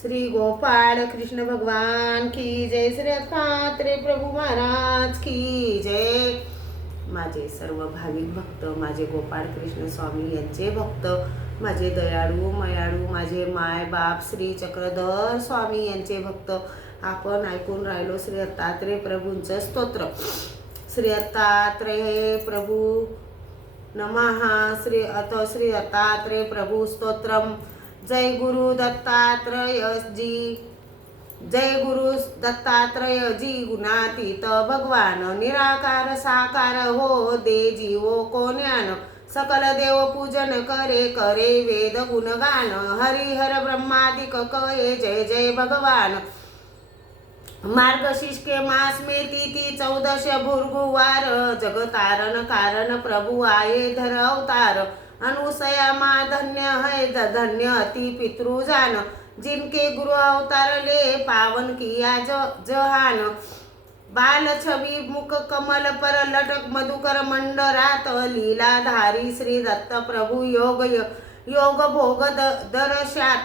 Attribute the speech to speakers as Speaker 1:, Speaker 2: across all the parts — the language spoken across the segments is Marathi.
Speaker 1: श्री गोपाळ कृष्ण भगवान की जय श्री दत्तात्रेय प्रभू महाराज की जय. माझे सर्व भाविक भक्त माझे गोपाळ कृष्ण स्वामी यांचे भक्त माझे दयाळू मयाळू माझे माय बाप श्री चक्रधर स्वामी यांचे भक्त आपण ऐकून राहिलो श्री दत्तात्रेय प्रभूंचं स्तोत्र. श्री दत्तात्रेय प्रभू नमः. श्री अथ श्री दत्तात्रेय प्रभू स्तोत्रम. जय गुरु दत्तात्रय जी जय गुरु दत्तात्रय जी गुणातीत भगवान निराकार साकार हो दे जीवो कोण्यान सकल देव पूजन करे करे वेद गुणगान हरिहर ब्रह्मादिक कये जय जय भगवान मार्गशीर्ष के मास में तिथि चौदश भुर्गुवार जगतारण कारण प्रभु आये धर अनुसया मा धन्य है धन्य अति पितृ जान जिनके गुरु अवतार ले पावन किया ज जहान। बाल छवि मुख कमल पर लटक मधुकर मंडरात लीलाधारी श्री दत्त प्रभु योग योग भोग द- दर्शात।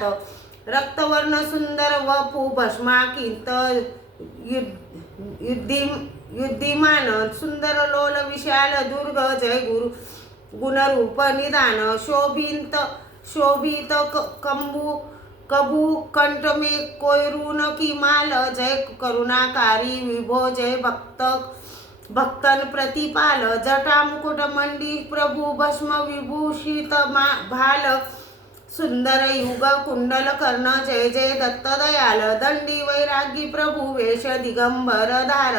Speaker 1: रक्तवर्ण सुंदर व वपू भस्माकिंत युद्धि युद्धिमान। सुंदर लोल विशाल दुर्ग जय गुरु। गुणरूप निदान शोभित शोभित क- कंबू कबू कंठ में कोयरून की माल जय करुणाकारी विभो जय भक्त भक्तन प्रतिपाल जटा मुकुट मंडी प्रभू भस्म विभूषित मा भाल सुंदर युग कुंडल कर्ण जय जय दत्त दयाल दंडी वैरागी प्रभू वेश दिगंबर धार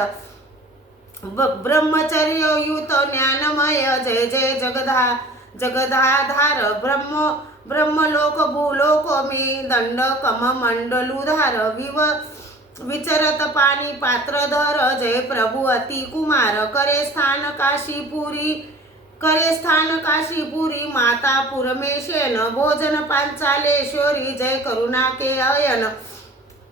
Speaker 1: ब- ब्रह्मचर्य युत ज्ञानमय जय जय जगधा जगदाधार ब्रह्म ब्रह्मलोक भूलोक मे दंड कम मंडलुधार विव विचरत पाणी पात्रधर जय प्रभू अति कुमार करे स्थान काशीपुरी करे स्थान काशीपुरी माता पुरमेशेन भोजन पांचालेश्वरी जय करुणा के अयन।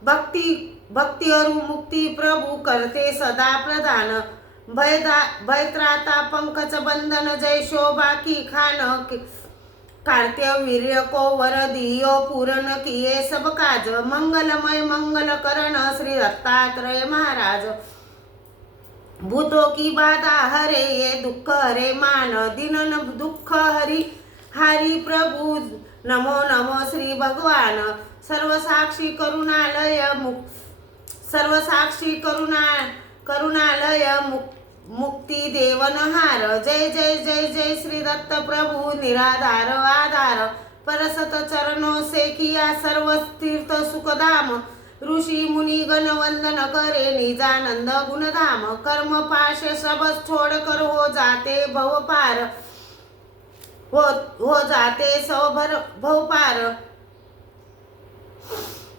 Speaker 1: भक्ती भक्ती अरु मुक्ती करते सदा प्रदान भयदा भयत्राता पंकज बंधन जय शोभा की खान कार्त्य वीर्य को वर पूरण पूर्ण किए सब काज। मंगलमय मंगल करण श्री दत्तात्रय महाराज। भूतों की बाधा हरे ये दुःख हरे मान दिनन दुःख हरी हरी प्रभु। नमो नमो श्री भगवान। सर्व साक्षी करुणालय मुक सर्व साक्षी करुणा करुणालय मुक् मुक्ती देवनहार जय जय जय जय श्री दत्त प्रभु। निराधार आधार। परसत चरणो से किया सर्व तीर्थ सुखधाम। ऋषि मुनि गण वंदन करे निजानंद गुणधाम। कर्म पाश सब छोड़ कर हो जाते भव पार हो हो जाते सौभर भव पार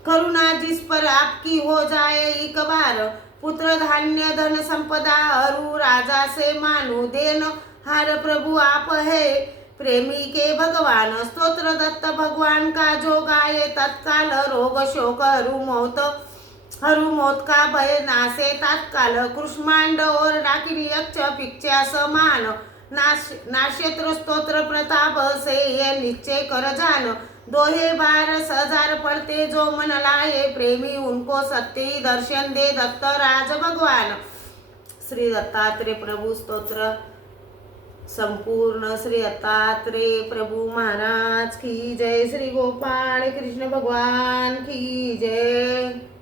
Speaker 1: करुणा जिस पर आपकी हो जाए एक बार। पुत्र धान्य धन संपदा अरु राजा से मानु देन हार प्रभु आप है। प्रेमी के भगवान स्तोत्र दत्त भगवान का जो गाये तत्काल रोग शोक हरु मौत हरु मौत का भय नासे तत्काल कृष्मांड और डाकिनी यक्ष पिक्च्या समान। नाश नाशेत्र स्तोत्र प्रताप से ये निश्चय कर जान दोहे बार सजार पडते जो मन लाए प्रेमी उनको सत्य ही दर्शन दे दत्त राज भगवान. श्री दत्तात्रेय प्रभु स्तोत्र. संपूर्ण श्री दत्तात्रेय प्रभु महाराज की जय. श्री गोपाळ कृष्ण भगवान की जय.